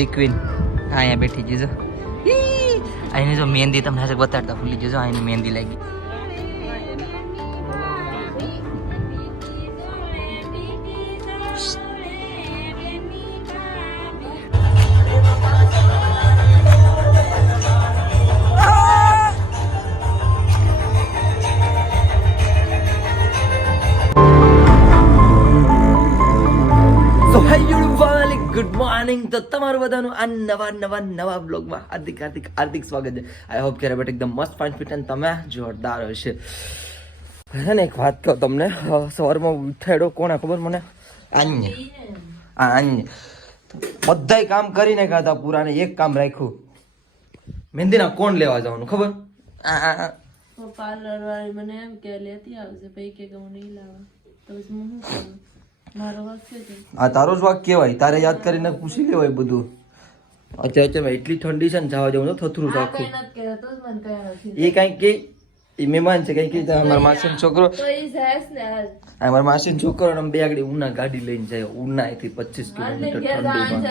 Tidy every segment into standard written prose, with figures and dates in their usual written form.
દી ક્વીન અહીંયા બેઠી જજો અહીંની જો મહેંદી તમને હશે બતાડતા ભૂલી જજો અહીંની મહેંદી લાગી ગુડ મોર્નિંગ તો તમારું બધાનું આ નવા બ્લોગમાં હાર્દિક સ્વાગત છે. આઈ હોપ કે રેબેટ એકદમ મસ્ત ફાઇન ફિટ અને તમે જોરદાર હશે. છે ને એક વાત કહું તમને, સવારમાં ઉઠાડ્યો કોણે ખબર મને? આન્ય બધાય કામ કરીને ખાતા પૂરા ને એક કામ રાખ્યું, મહેંદીના કોણ લેવા જવાનું ખબર? પાર્લર વાળી મને એમ કે લેતી આવશે, પછી કે હું નહીં લાવવા, તો પછી હું શું કરું? મારો વાક છે આ તારો જ વાક કહેવાય, તારે યાદ કરીને પૂછી લેવાય બધું. અત્યારે એટલી ઠંડી છે ને, જવા જવું થથરું આખું. એ કઈ કે મહેમાન છે, કઈ કે અમારા માસીનો છોકરો, અમારા માસીનો છોકરો બે આગળ ઉના ગાડી લઈને જાય, ઉના થી 25 કિલોમીટર ઠંડીમાં.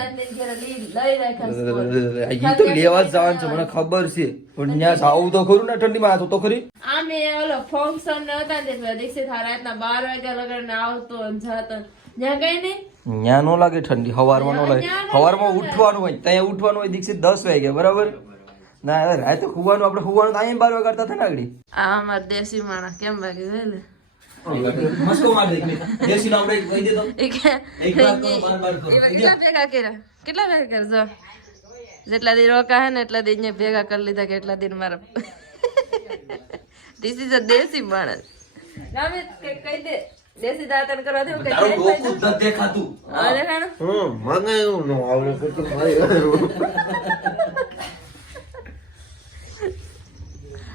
એ તો લેવા જ જવાનું છે મને ખબર છે, પણ ત્યાં આવું તો ખરું ને ઠંડીમાં, આ તો ખરી. આમે ઓલો ફંક્શન નતા તે દીક્ષિત રાતના 12 વાગ્યા લગન આવતો અને જતો, ત્યાં કઈ નહીં, ત્યાં નો લાગે ઠંડી. હવારમાં નો લાગે, હવારમાં ઉઠવાનું હોય, ત્યાં ઉઠવાનું હોય દીક્ષિત 10 વાગે, બરાબર ના રાતે હુવાનું, આપણે હુવાનું તો અહીંયા 12 વાગતા હતા ને આગળ. આ અમાર દેશી માણસ કેમ વાગે છે ને, મસ્કો માર દે દેશી નો આપણે કહી દે તો એક વાર કરો, બાર કરો. કેટલા ભેગા કર્યા, કેટલા ભેગા કરજો, જેટલા દી રોકા હે ને એટલા દી અહીંયા ભેગા કરી લીધા કે એટલા દી મારા. ધીસ ઇઝ અ દેશી માણસ. નામે કહી દે દેશી દાતન કરવા દે, તારો ડોકું ન દેખાતું. આ દેખાણો મંગાયું નો આવડે તો ભાઈ.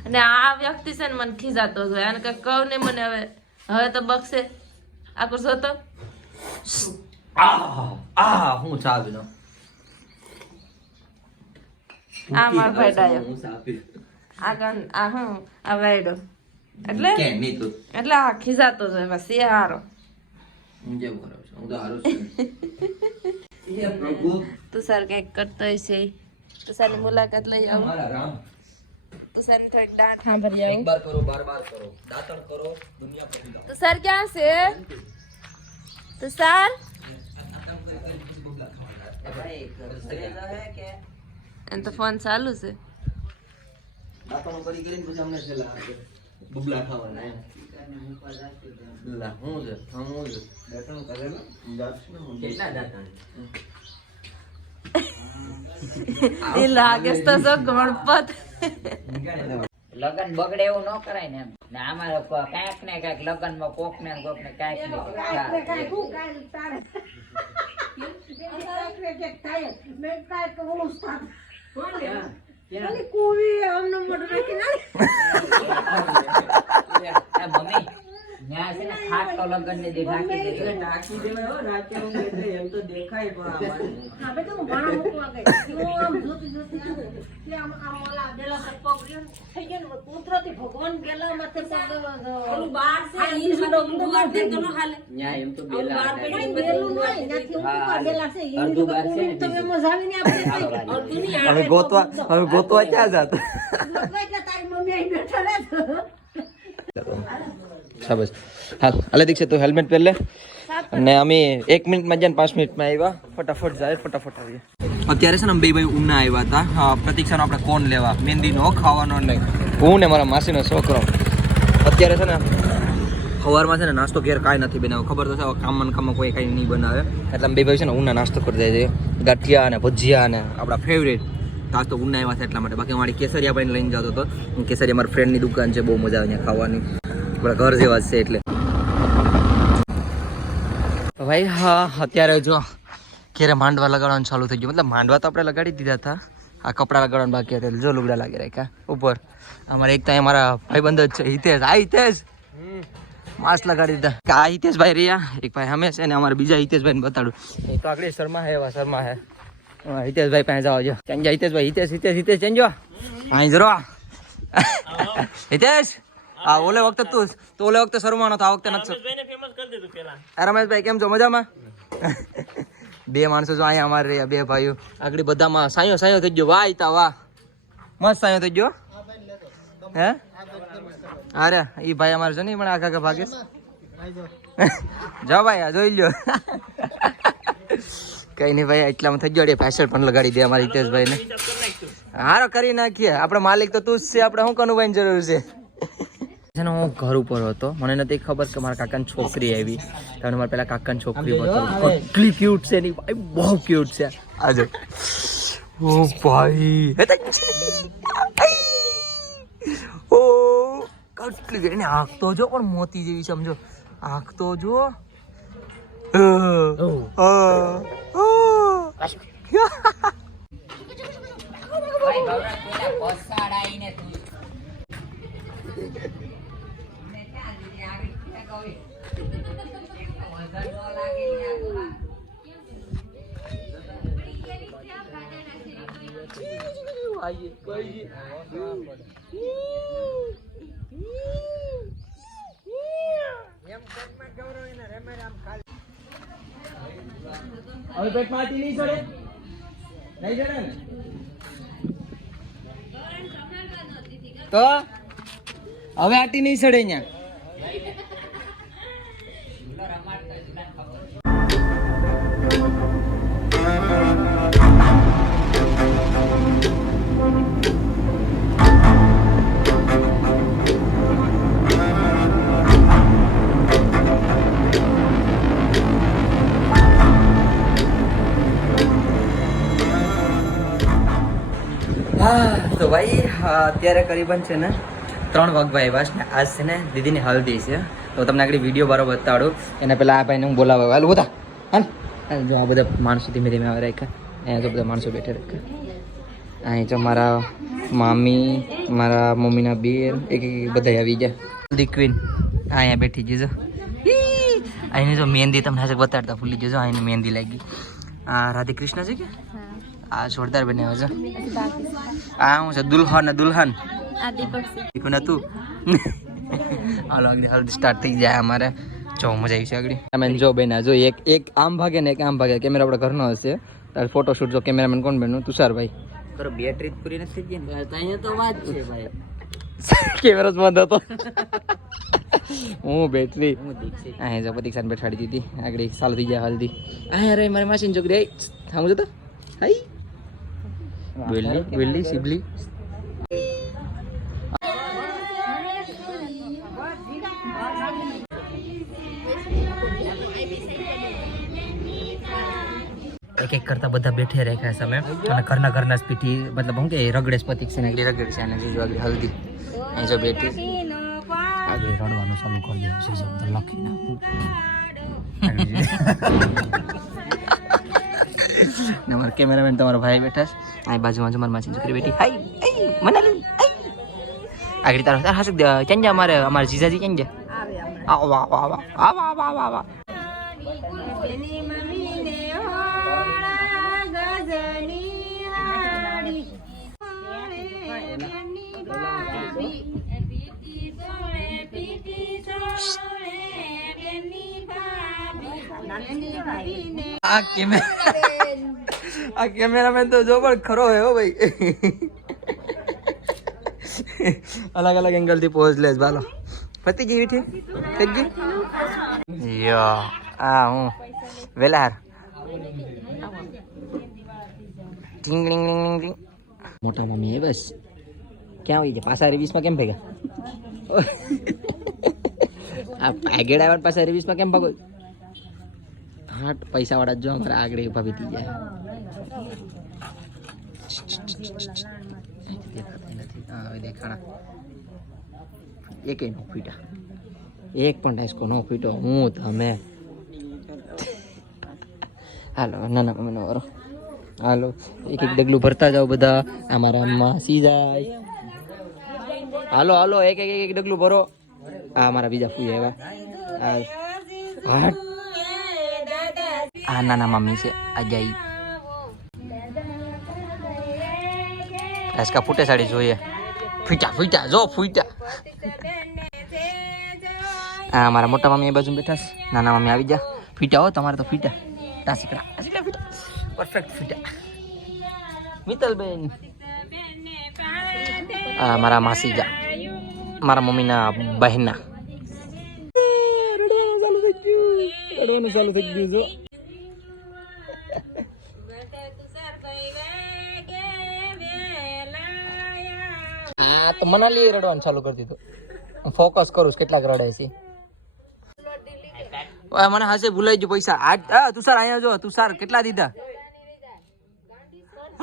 અને આ વ્યક્તિ છે ને મને ખીજાતો હોય, અને કઈ કહું નહીં મને, હવે તો બક્ષે આ કરશો તો હું ચાવી નો આ માર ભાઈ ડાયો આ ગન આ હું આ વાયડો એટલે કે નહીં તું એટલે આ ખીજાતો હોય બસ એ હારો. જે બરાબર છે, હું તો હારો છું. એ પ્રભુ તુષાર કઈક કરતો હશે, તુષારની મુલાકાત લઈ આવો, મારા રામ. તુષારની થોડીક દાંત સાંભળી આવો. એક બાર કરો, બાર કરો, દાતણ કરો, દુનિયા પર દિલા. તુષાર ક્યાં છે? તુષાર એમ તો ફોન ચાલુ છે. દાતણ કરી કરીને પછી અમને છેલ્લા બબલા ખાવાના એમ. લા હું છે, હું છે દાતણ કરેલા દાતણ કેટલા દાતણ એ લાગે તો સો ગણપત. લગન બગડે એવું ન કરાય ને એમ. ને અમારે કાંઈક ને કાંઈક લગન માં કોક ને કાંઈક મમ્મી ન્યા છે ને ખાટ તો લગન ને ઢાંકી દેવાય હો, રાતે હું એમ તો દેખાય પણ તો ઘણા મૂકવા ગઈ હું આમ જોતી કે આમ ઓલા દેલા પર પગર્યો થઈ ગયો ને કુદરતી ભગવાન ગેલા માથે પગ ઓલું બાર છે ઈ સુડો ઊંઘવા દે તો ન હાલે ન્યા એમ તો બેલા બાર પેડી બેલું નઈ નથી ઊંઘવા દેલા છે ઈ તો તમે મજાવીને આપણે અડધું ની હવે ગોતવા ક્યાં જાત? એટલે તારી મમ્મી અહીં બેઠા રહે. શાબાશ. હાલ અલે દીક્ષિત તું હેલ્મેટ પહેર લે. અને અમે 1 મિનિટમાં જઈને 5 મિનિટમાં આવ્યા, ફટાફટ જાય ફટાફટ આવીએ. અત્યારે છે ને બે ભાઈ ઉના આવ્યા હતા પ્રતીક્ષાનો આપણે કોણ લેવા, મહેંદીનો ખાવાનો નહીં, હું ને મારા માસીનો છોકરો. અત્યારે છે ને સવારમાં છે ને નાસ્તો ઘેર કાંઈ નથી બનાવ્યો, ખબર તો છે કામમાં કોઈ કાંઈ નહીં બનાવે, એટલે બે ભાઈ છે ને ઉના નાસ્તો કરી જાય છે, ગાંઠિયા અને ભજીયા અને આપણા ફેવરેટ. તાજ તો ઉના આવ્યા છે એટલા માટે, બાકી મારી કેસરિયા ભાઈને લઈને જતો હતો. કેસરિયા મારા ફ્રેન્ડની દુકાન છે, બહુ મજા આવે ત્યાં ખાવાની, આપણા ઘર જેવા જ છે એટલે. ભાઈ હા અત્યારે જો ક્યારે માંડવા લગાડવાનું ચાલુ થઈ ગયું, મતલબ માંડવા તો આપણે લગાડી દીધા હતા, આ કપડા લગાડવાનું બાકી હતા, જો લુગડા લાગી રાખ્યા ઉપર. અમારે એક ત્યાં અમારા ભાઈબંધ જ છે હિતેશ, આ હિતેશ માસ્ક લગાડી દીધા. આ હિતેશભાઈ રહ્યા, એક ભાઈ અમે છે ને અમારે બીજા હિતેશભાઈને બતાડું, એ તો આગળ શર્મા હે, એવા શર્મા હે. હિતેશભાઈ પાસે જાઓ, જો ચેન્જ હિતેશભાઈ, હિતેશ ચેન્જો અહીં જરો હિતેશ. આ ઓલે વખતે તું તો ઓલે વખતે શર્માનો તો આ વખતે નથી. રમેશભાઈ કેમ છો, મજામાં? બે માણસો જો અહીંયા અમારે રહ્યા, બે ભાઈઓ આગળ બધામાં સાયો સાયો થઈ ગયો. વાહ ઈતા વાહ, મસ્ત સાયો થઈ ગયો. હે અરે ઈ ભાઈ અમારે છે ને પણ આખા ભાગે જાઓ ભાઈ આ જોઈ લ્યો. કઈ નહીં ભાઈ એટલામાં થઈ ગયો. ફેશન પણ લગાડી દે અમારા હિતેશભાઈ ને. હારો કરી નાખીએ, આપણે માલિક તો તું જ છે, આપણે શું કનુભાઈ જરૂર છે. હું ઘર ઉપર હતો, મને નથી ખબર કે મારા કાકાની છોકરી આવી. તમને મારા પેલા કાકાની છોકરી બતાવું, કેટલી ક્યુટ છે એની ભાઈ, બહુ ક્યુટ છે. આજો ઓ ભાઈ, ઓ કેટલી એની આંખ તો જો પણ મોતી જેવી, સમજો આંખ તો જો. હવે પેટમાં આટી નહીં ચડે, નહીં ચડે ને તો હવે આટી નહીં ચડે અહીંયા. તો ભાઈ અત્યારે કરીબન છે ને 3 વાગવા આવ્યા છે. આજ છે ને દીદીની હલ્દી છે, તો તમને આગળ વિડીયો બરાબર બતાડું. એના પહેલાં આ ભાઈને હું બોલાવવા હાલ બધા હાલ જો આ બધા માણસો ધીમે ધીમે આવે રાખ્યા. અહીંયા જો બધા માણસો બેઠે રાખ્યા. અહીં જો મારા મામી, મારા મમ્મીના બેન, એક બધા આવી ગયા. હલ્દી ક્વીન અહીંયા બેઠી જજો. અહીંની જો મહેંદી તમને આજે બતાડતા ભૂલી જજો. અહીંની મહેંદી લાગી. આ રાધે કૃષ્ણ છે કે આ જોરદાર બનાવે છે. આ હું છે દુલ્હન દુલ્હન તું. હાલો આગળ હલ્દી સ્ટાર્ટ થઈ જાય અમારે. જો મજા આવી છે આગળ. તમે જો બેન જો એક આમ ભાગે ને એક આમ ભાગે. કેમેરા આપણા ઘરનો હશે. તારે ફોટોશૂટ જો કેમેરામેન કોણ બેનનું? તુષારભાઈ. બરો બેટરી પૂરી નથી થઈ ગઈ ને અહીંયા તો વાત છે ભાઈ. કેમેરા જ બંધ હતો. હું બેટરી અહીંયા જો પ્રતીક્ષાને બેઠાડી દીધી આગળ. ચાલુ થઈ જાય હલ્દી. અહીંયા રે મારી માસીની છોકરી સામું જતો હાઈ વેલી વેલી સિબલી. એક એક કરતા બધા બેઠે રાખ્યા સામે અને ઘરના સ્પીટી મતલબ હું કે રગડેશ પ્રતીક્ષા ને રગડે છે અને જો આગળ હલ્દી અહીં જો બેઠી આગળ રડવાનું ચાલુ કરી દે છે. શબ્દ લખી નાખું. અમારા કેમેરામેન તમારો ભાઈ બેઠા છે. આ બાજુમાં જો મારી માસી છોકરી બેઠી. હાઈ મનાલી આગળ તારો તાર હાસક ક્યાં જા? અમારે જીજાજી ક્યાં જા? આવો વાહ વાહ વાહ વાહ વાહ વાહ વાહ. આ કેમેરામેન તો જો પણ ખરો હે હો ભાઈ. અલગ અલગ એંગલ થી પોઝ લે બાલો. પતી ગઈ વીઠી થઈ ગઈ. યો આ હું વેલાર ટિંગ ટિંગ ટિંગ ટિંગ. મોટા મમ્મી એ બસ ક્યાં આવી ગયા? પાછા રિવીસમાં કેમ ભેગા? આ પેકેટ આવ્યા પાછા રિવીસમાં કેમ ભાગો? હાટ પૈસા વાળા જો અમારા આગળ ઉભા વીતી જાય. દેખાતા નથી. હા દેખાણા એક નો ફૂટા, એક પણ ડાયસ્કો નો ફૂટો. હું તમે હાલો નાના મમ્મીનો વારો. હાલો એક એક ડગલું ભરતા જાઓ બધા. અમારા માસી જાય. હાલો હાલો એક એક એક ડગલું ભરો. આ અમારા બીજા ફૂઈ આવ્યા. હાટ આ નાના મમ્મી છે અજય. રાજકા ફૂટે સાડી જોઈએ. ફૂટા ફૂટા જો ફૂટા. આ અમારા મોટા મમ્મી એ બાજુ બેઠા છે. નાના મમ્મી આવી જા. ફીટા હો તમારે તો ફીટા. ટાસીકડા ફીટા. Perfect fit. મિત્તલબેન આ મારા માસીજા, મારા મમ્મીના બહેના. રડવાનું ચાલુ થઈ ગયું જો. હા તો મનાલી રડવાનું ચાલુ કરી દીધું. ફોકસ કરું છું કેટલાક રડે છે. મને હાસે ભૂલાઈ ગયું પૈસા. આ તુષાર અહીંયા જો, તુષાર કેટલા દીધા?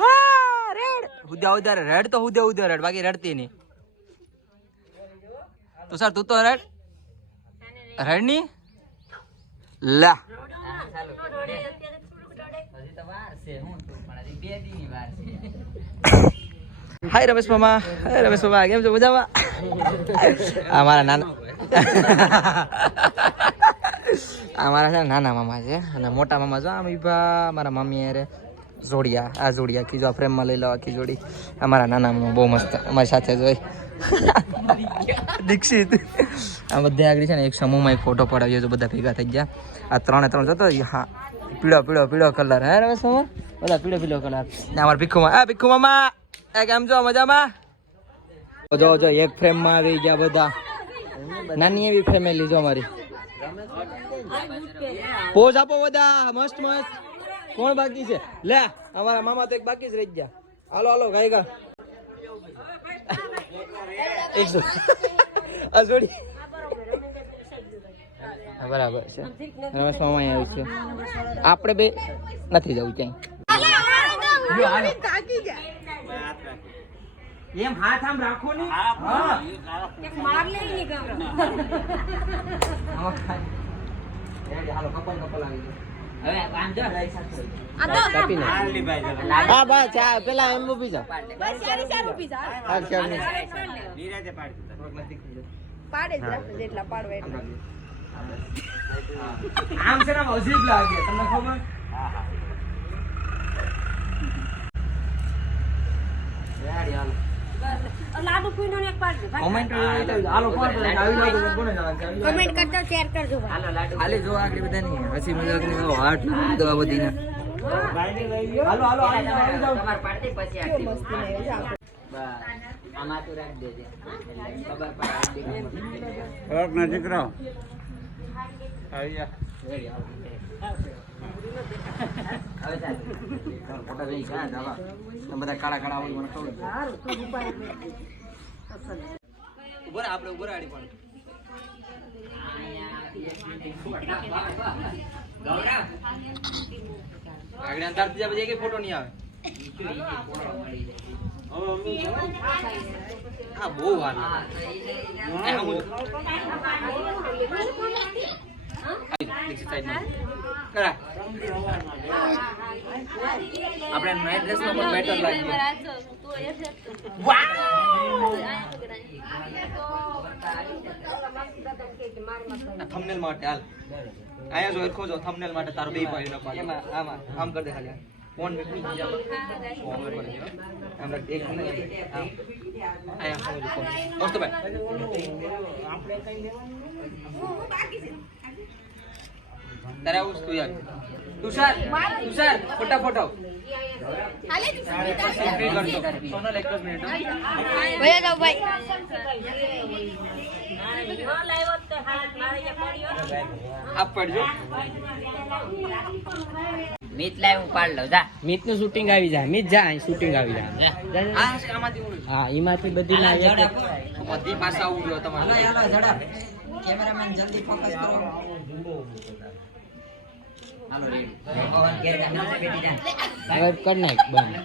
હા રેડ ઉદ્યા રેડ તો ઉદ્યા રેડ, બાકી રડતી નહીં. તુષાર તું તો રેડ રેડ ની લા. હાય રમેશ મામા. હાય રમેશ મામા, કેમ છો? મજામાં? આ મારા નાના આ મારા નાના મામા છે અને મોટા મામા જો આમ ઈભા મારા મમ્મી અરે જોડિયા. આ જોડિયા આખી જો આ ફ્રેમમાં લઈ લો આખી જોડી. અમારા નાના મામા બહુ મસ્ત અમારી સાથે જોઈ. દીક્ષિત આ બધા આગળ છે ને એક સમૂહમાં એક ફોટો પડાવ્યો તો બધા ભેગા થઈ ગયા. આ 3 જતો. હા પીળો કલર. હે રમેશ મામા બધા પીળો કલર. ને અમારા ભીખુ મામા. ભીખુ મામા કેમ છો? મજામાં? જો એક ફ્રેમમાં આવી ગયા બધા. નાની એવી ફેમિલી જો અમારી. પોઝ આપો બધા મસ્ત. કોણ બાકી છે? લે અમારા મામા તો એક બાકી જ રહી ગયા. હાલો ગાયગા બરાબર છે. રમેશ મામા અહીંયા આવ્યું છે. આપણે બે નથી જવું ક્યાંય. એમ હાથ આમ રાખો ને. એક માર લે ની ગમ. હાલો કપલ આવી ગયો. હવે આમ જો રાઈ સાથે આ તો કાપીને હાલ ની ભાઈ. હા બસ ચા પેલા એમ ઊભી જા. બસ 4 ઊભી જા. હા ચાલ ની નીરાજે પાડે જ જેટલા પાડવે એટલા. આમ છે ને અજીબ લાગે તમને ખબર? હા યાર યાર લાડુ પીનો ને એક પાડ દે. કમેન્ટ હાલો કોણ બોલે આવી લાડુ કોને જવાનું છે? કમેન્ટ કરતા શેર કરજો ભાઈ. હાલો લાડુ ખાલી જો આગળ બધા ની હસી મજાક ની તો હાટ તો આ બધી ને હાલો આવી જાવ તમાર પાર્ટી પછી આખી મસ્તી ને બસ આમાં તો રાખ દેજે ખબર પડે ઓક ના દીકરો આવી જા રેડી આવે ચાલ ફોટા લઈ જા દાવા તમે બધા કાળા હોય મને ખબર સારું તો ઉપાય ઉભર આપણે ઉભર આડી પણ ગૌરવ આગળ અંતર બીજા બજે કે ફોટો નહીં આવે. હા બહુ વાર આપણે નાઈટ ડ્રેસમાં પણ બેટર લાગીએ. થંબનેલ માટે હાલ આયા જો એરખો જો થંબનેલ માટે તારો બે ભાઈ ન પાડે એમાં આમાં આમ કર દે ખાલી ફોન મે ક્લિક કરી આમ એક થંબનેલ આયા સમજો ફોન દોસ્તો ભાઈ આપણે કઈ લેવાનું બાકી છે તારે આવું તું યાર તુષાર ફટાફટ હાલે સોનલ એક જ મિનિટ ભૈયા જાવ ભાઈ હા લાવ્યો તો હાથ મારે પડ્યો આપ પડજો મીત લાવ હું પાડ લઉં જા. મીત નું શૂટિંગ આવી જાય. મીત જા શૂટિંગ આવી જાય. હા એમાંથી બધી ના બધી પાછા આવું ગયો તમારે. હાલો કેમેરામેન જલ્દી ફોકસ કરો. હાલો રેડી પવન કેર કેમેરા સે બેટી જા હવે કર નાખ બંધ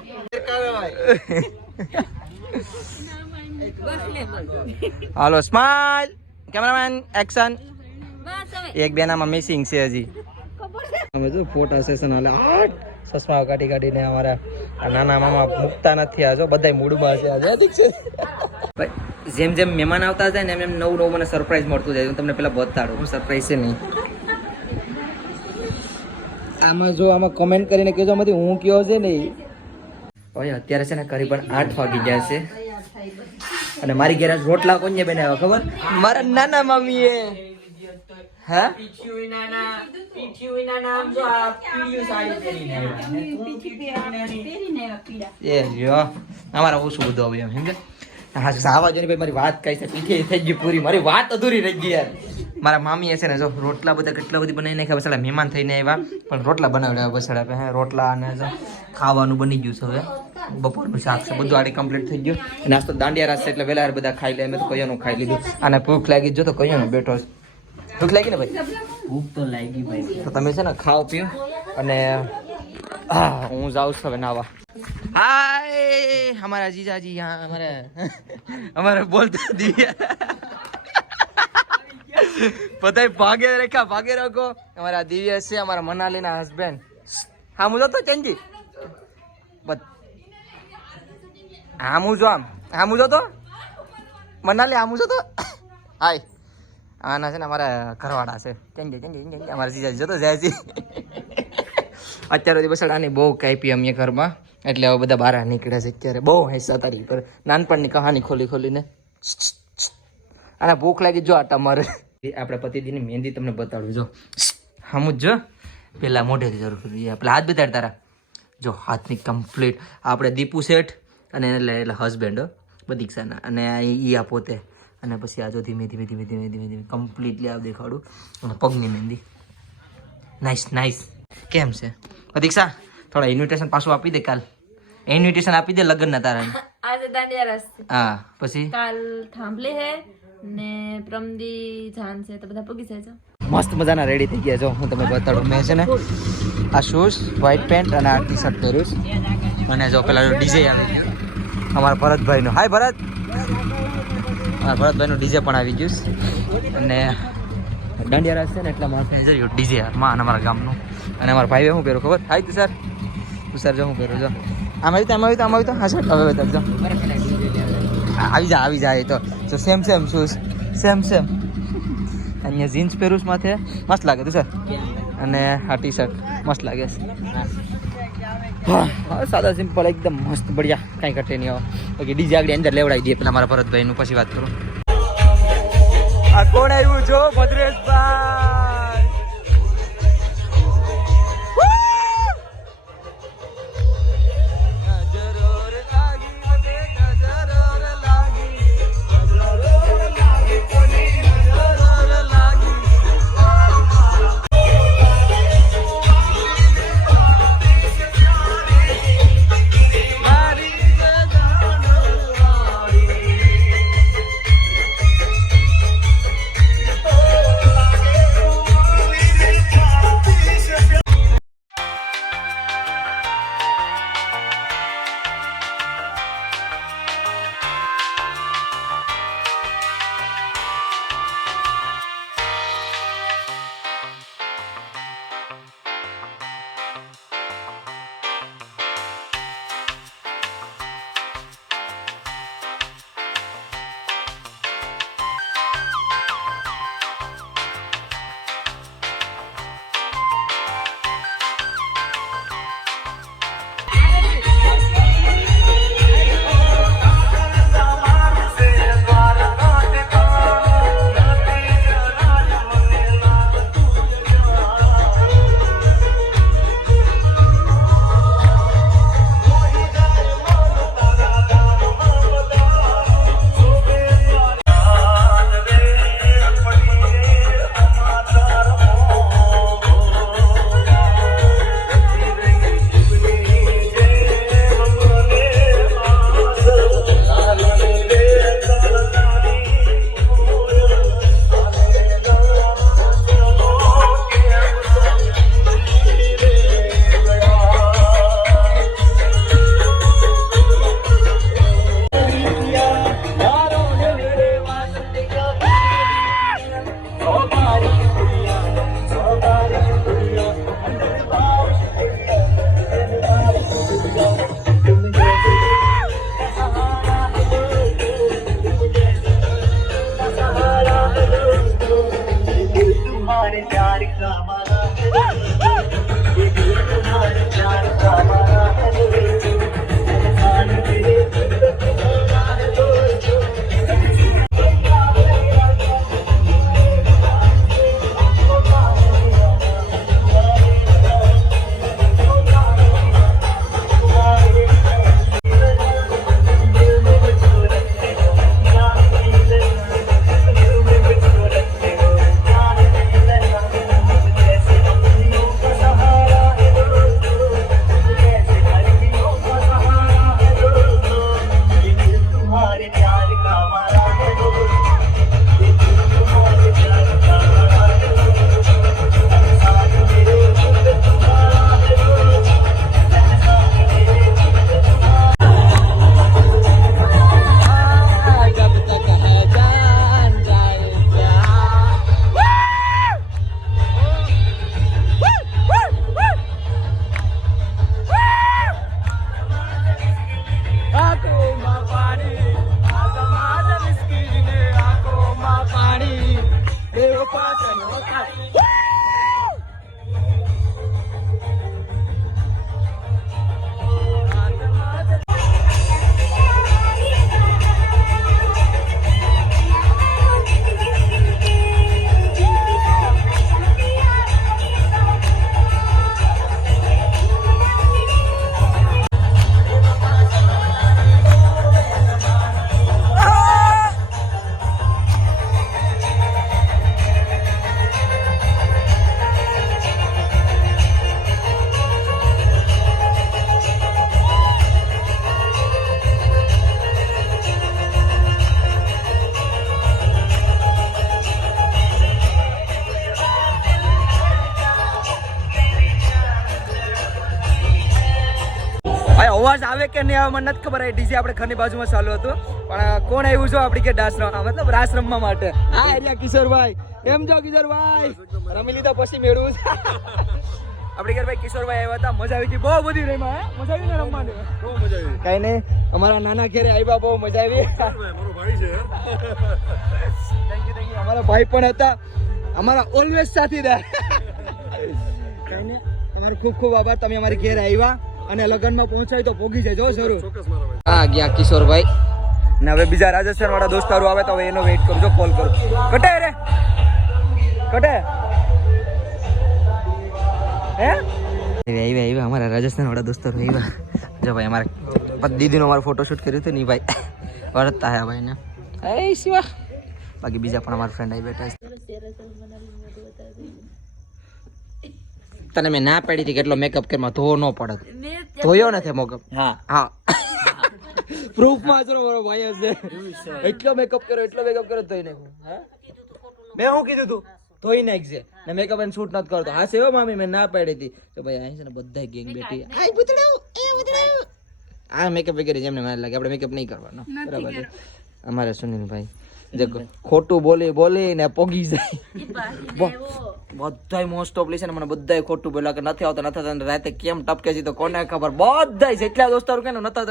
હાલો સ્માઈલ કેમેરામેન એક્શન. એક બે નામાં મિસિંગ છે હજી. અમે જો ફોટા સેશન હાલે સસમા કાઢીને અમારા નાના મામા મૂકતા નથી. આ જો બધા મૂડમાં છે આજે ઠીક છે ભાઈ. જેમ મહેમાન આવતા જાય ને એમ નવું મને સરપ્રાઈઝ મળતું જાય. હું તમને પેલા બતાડું હું સરપ્રાઈઝ છે નહીં. આમાં જો કમેન્ટ કરીને કહેજો આમાંથી હું કયો છે ને. હવે અત્યારે છે ને કરીબન 8 વાગી ગયા છે અને મારી ઘેર રોટલા કોને બનાવ્યા ખબર? મારા નાના મમ્મીએ. હે પીઠી વિનાના આમ જો આ પીળીયું સાડી પહેરીને આવ્યા. ને તું પીઠી વિનાની પહેરીને આવ્યા પીળા. એ જો અમારા ઓછું બધું આવે એમ સમજે હા આવા જો ને ભાઈ મારી વાત કઈ છે પીઠી થઈ ગઈ પૂરી મારી વાત અધૂરી રહી ગઈ યાર મારા મામી છે ને જો રોટલા બધા કેટલા બધી બનાવી નાખ્યા બસાડા મહેમાન થઈને આવ્યા પણ રોટલા બનાવડાવ્યા બસાડા હે રોટલા અને જો ખાવાનું બની ગયું છે હવે બપોરનું શાક છે બધું આડી કમ્પ્લીટ થઈ ગયું નાસ્તો દાંડિયા રાસ છે એટલે વેલા બધા ખાઈ લે અમે તો કયાનું ખાઈ લીધું અને ભૂખ લાગી જો તો કયાનો બેઠો છે ભૂખ લાગી ને ભાઈ ભૂખ તો લાગી ભાઈ. તો તમે છે ને ખાઓ પીઓ અને હું જાઉં છું હવે નાવા હાય हमारा जीजाजी यहाँ हमारे बोलते दिया पता है भागे रखो हमारा दिव्य से हमारा मनाली ना हस्बैंड हाँ मुझे तो चेंजी हाँ मुझे तो मनाली हाँ मुझे तो हाय आना છે ને અમારા ઘરવાળા છે ચેન્જી અમારા જીજાજી જતો જાય છે અત્યારે બસડાની બહુ કાપી અમે ઘરમાં એટલે હવે બધા બહાર નીકળ્યા છે અત્યારે બહુ હૈસા તારી પર નાનપણની કહાની ખોલીને અને ભૂખ લાગી જો આટા મારે આપણે પતિજીની મહેંદી તમને બતાડું જો હમું જો પેલા મોઢેથી જરૂર કરીએ પેલા હાથ બતાડ તારા જો હાથની કમ્પ્લીટ આપણે દીપુ શેઠ અને એટલે હસબેન્ડ પ્રતીક્ષાના અને ઈ આ પોતે અને પછી આ જો ધીમે ધીમે કમ્પ્લીટલી આ દેખાડું અને પગની મહેંદી નાઈસ કેમ છે પ્રતીક્ષા થોડા ઇન્વિટેશન પાછું આપી દે કાલ ઇન્વિટેશન આપી દે લગ્નના તારા આજે દાંડિયા રાસ છે હા પછી કાલ થાંભલે હે ને પ્રમદી જાન છે તો બધા પગી જાય છે મસ્ત મજાના રેડી થઈ ગયા જો હું તમને બતાડું મેં છે ને આ શૂઝ વ્હાઈટ પેન્ટ અને આ ટી શર્ટ પહેર્યું અને જો પેલા ડીજે આવે અમારા ભરતભાઈનું હાય ભરત અમારા ભરતભાઈનું ડીજે પણ આવી ગયું અને દાંડિયા રાસ છે ને એટલા માટે જોયું ડીજે માં અને અમારા ગામનું અને અમારા ભાઈએ શું પહેર્યું ખબર હાય તું સર જો હું પહેરું જો આમ આવ્યું તો હા સર હવે બતાવજો આવી જાય તો જો સેમ શૂઝ સેમ અહીંયા જીન્સ પહેરું માથે મસ્ત લાગે તું સર અને આ ટી શર્ટ મસ્ત લાગે હા સાદા સિમ્પલ એકદમ મસ્ત બઢિયા કાંઈ ઘટે નહીં આવે બાકી ડીજે આગળ અંદર લેવડાવી દઈએ પેલા મારા ભરતભાઈનું પછી વાત કરું આ કોણ આવ્યું જો ભદ્રેશભાઈ કે નહીં આવે મને નથી ખબર. ડીજે આપણે ઘરની બાજુમાં ચાલુ હતું પણ કોણ આવ્યું છો આપણી કે ડાન્સ મતલબ રાસ રમવા માટે. હા એરિયા કિશોરભાઈ, એમ જો કિશોરભાઈ રમી લીધા પછી મેળવું છે. આપણી ઘર ભાઈ કિશોરભાઈ આવ્યા હતા, મજા આવી હતી બહુ બધી રમ્યા. મજા આવી ને રમવાની? બહુ મજા આવી. કઈ નહીં, અમારા નાના ઘેરે આવ્યા, બહુ મજા આવી. મારો ભાઈ છે. Thank you. અમારા ભાઈ પણ હતા, અમારા ઓલવેઝ સાથીદાર. કઈ નહીં, તમારો ખૂબ ખૂબ આભાર, તમે અમારી ઘેર આવ્યા અને લગ્નમાં પહોંચાય તો પોગી જજો જરૂર. હા ગયા કિશોરભાઈ ને હવે બીજા રાજસ્થાન વાળા દોસ્તારો આવે તો હવે એનો વેઇટ કરજો, કોલ કરો. કટે રે કટે હે આવ્યા અમારા રાજસ્થાન વાળા દોસ્તારો આવ્યા. જો ભાઈ અમારા દીદીનો અમારો ફોટોશૂટ કર્યું હતું ને ભાઈ વરતતા હે ભાઈ ને. એ શિવા બાકી બીજા પણ અમારા ફ્રેન્ડ આવી બેઠા છે. તને મેં ના પાડી હતી કેટલો મેકઅપ કરવા, ધોવો ન પડે. ધોયો નથી મેકઅપ. હા હા પ્રૂફ માં જો મારો ભાઈ હશે. એટલો મેકઅપ કર્યો ધોઈ નાખ્યો. હા મેં શું કીધું તું ધોઈ નાખજે ને મેકઅપ એને શૂટ નથી કરતો. હા સેવો મામી મેં ના પાડી હતી તો ભાઈ અહીં છે ને બધા ગેંગ બેઠી. હાય બુતડાવ એ બુતડાવ આ મેકઅપ વગેરે જેમને મને લાગે આપણે મેકઅપ નહીં કરવાનો. બરાબર છે. અમારે સુનિલભાઈ દેખો ખોટું બોલી ને પોગી જાય. બધાય મોસ્ટ ઓફ છે ને મને બધાય ખોટું બોલ્યા કે નથી આવતા રાતે કેમ ટપકે છે તો કોને ખબર. બધાય જેટલા દોસ્તારો કે નથી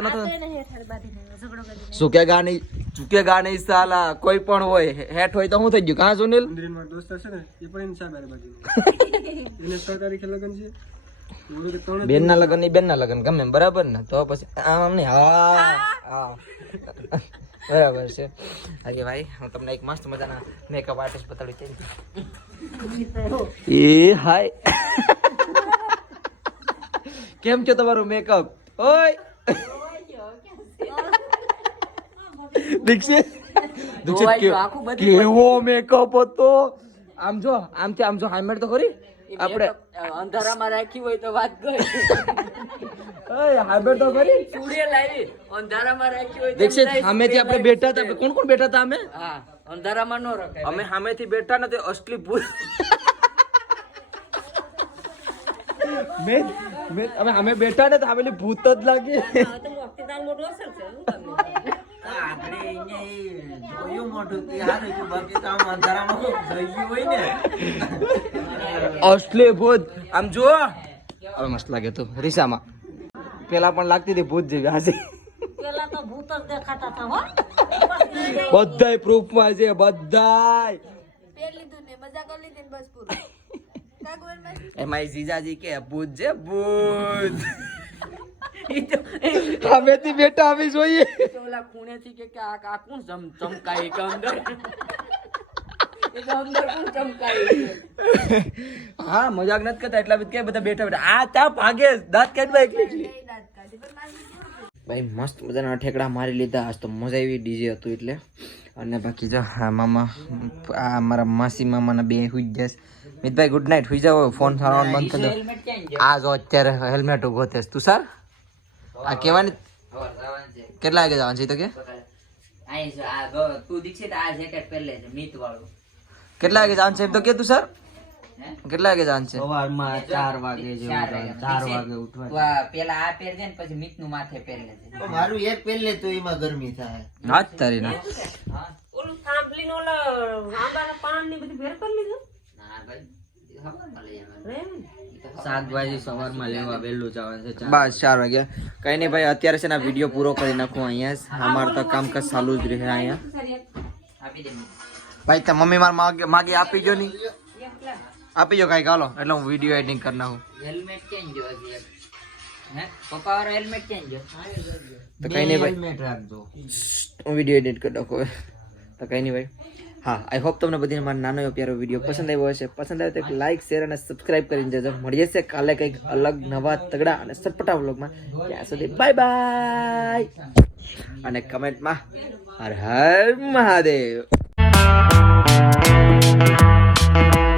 ઝુકેગા નહીં સાલા. કોઈ પણ હોય હેઠ હોય તો શું થઈ ગયું? કાં સુનિલ બેન ના લગન ગમે બરાબર ને તો પછી આમ નહીં. હા બરાબર છે. અરે ભાઈ હું તમને એક મસ્ત મજાના મેકઅપ આર્ટિસ્ટ બતાડું. એ હાય કેમ છો તમારો મેકઅપ? ઓય દીક્ષિત કેવો મેકઅપ હતો. આમ જો હાઈમેડ તો ખરી આપણે અંધારામાં રાખી હોય તો વાત ગઈ. હાઈમેડ તો ખરી ચૂડીએ લાવી અંધારામાં રાખી હોય. દીક્ષિત સામેથી આપણે બેઠા હતા. કોણ કોણ બેઠા હતા? અમે અંધારામાં નો રખાય. અમે સામેથી બેઠા ને તે અસલી ભૂત. અમે બેઠા ને તો આવેલી ભૂત જ લાગી. અસલી ભૂત આમ જુઓ હવે મસ્ત લાગે તું રીસામાં. પેલા પણ લાગતી હતી ભૂત જેવી. આજે બધાય પ્રૂફમાં છે. બધાય એમાં જીજાજી કે ભૂત છે ભૂત. હમેથી બેટા આવી જોઈએ. ઓલા ખૂણેથી કે આ કોણ ચમકાય કે અંદર હા મજાક નથી કરતા. એટલા બધા બધા બેઠા આ ત્યાં ભાગે દાંત કાઢવા એકલી. ભાઈ મસ્ત મજાના ઠેકડા મારી લીધા. આજ તો મજા આવી. ડીજે હતું એટલે. અને બાકી જો મામા આ મારા માસી મામાના બે હુઈ જશે. મિતભાઈ ગુડ નાઇટ, હુઈ જાવ. ફોન સારવાનું બંધ કરી દો. આ જો અત્યારે હેલ્મેટ ગોતે તું સર. આ કેવાની કેટલા વાગે જવાનું છે તો કે તું દીક્ષિત આ જેકેટ પહેર લેજે મિત વાળું. કેટલા વાગે જવાનું છે એમ તો કે તું સર. કેટલા વાગે જવાનું છે? સવારમાં 4 વાગે જેવું. 4 વાગે ઉઠવા. પેલા આ પહેરજે ને પછી મિત નું માથે પહેર લેજે. મારું એક પહેર લે તો એમાં ગરમી થાય. હા તારી ના ઓલું સાંભળીને ઓલા આંબાના પાન ની બધી ભેર કરી લીધું. ના ભાઈ શાકભાજી સવારમાં લેવા વહેલું જવાનું છે. બસ 4 વાગ્યા. કઈ નહીં ભાઈ અત્યારે છે ને વિડીયો પૂરો કરી નાખું. અહીંયા અમારું તો કામકાજ ચાલુ જ રહે. અહીંયા આપી દે ભાઈ તો મમ્મી માગે આપી જો નહીં આપી જો કઈ કાલો એટલે હું વિડીયો એડિટિંગ કરી નાખું. હેલ્મેટ કેમ જો હે પપ્પા વાળો હેલ્મેટ કેમ જો તો કઈ નહીં ભાઈ હેલ્મેટ રાખજો. હું વિડીયો એડિટ કરી નાખું તો કઈ નહીં ભાઈ. હા આઈ હોપ તમને બધી મારો નાનો એવો પ્યારો વિડીયો પસંદ આવ્યો હશે. પસંદ આવે તો એક લાઈક શેર અને સબસ્ક્રાઇબ કરીને જજો. મળીએ છે કાલે કંઈક અલગ નવા તગડા અને સટપટા વ્લોગમાં. ત્યાં સુધી બાય બાય અને કમેન્ટમાં હર હર મહાદેવ.